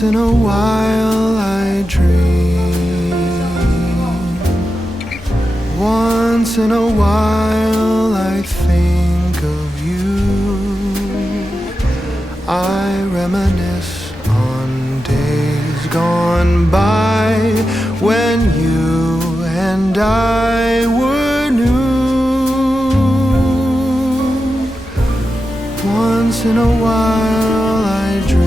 Once in a while I dream. Once in a while I think of you. I reminisce on days gone by when you and I were new. Once in a while I dream,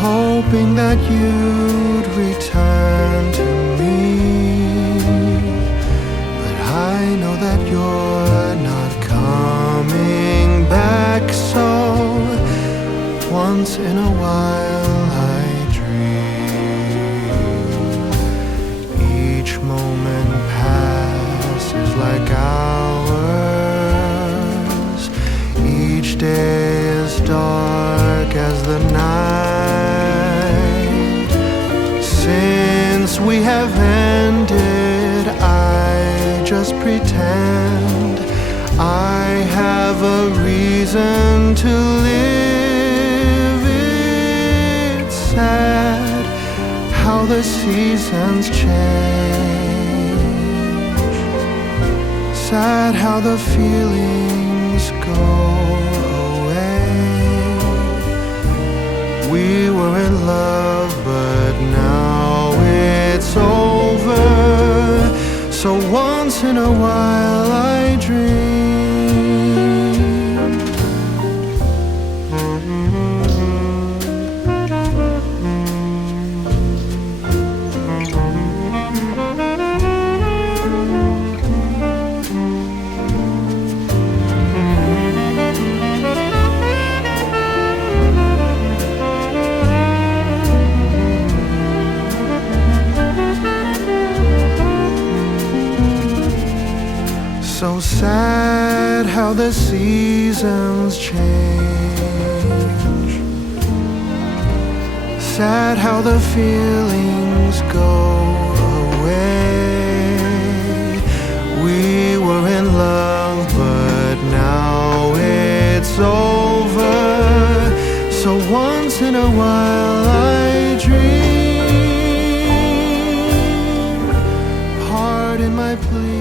hoping that you'd return to me. But I know that you're not coming back, so once in a while I dream. Each moment passes like hours. Each day is dark as the night. Since we have ended, I just pretend I have a reason to live. It's sad how the seasons change. Sad how the feelings go away. We were in love, but now it's over. So once in a while I dream. So sad how the seasons change. Sad how the feelings go away. We were in love, but now it's over. So once in a while I dream. Pardon my plea.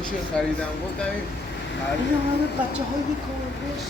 ماشین خریدم گفتم این این همه بچه های کارباز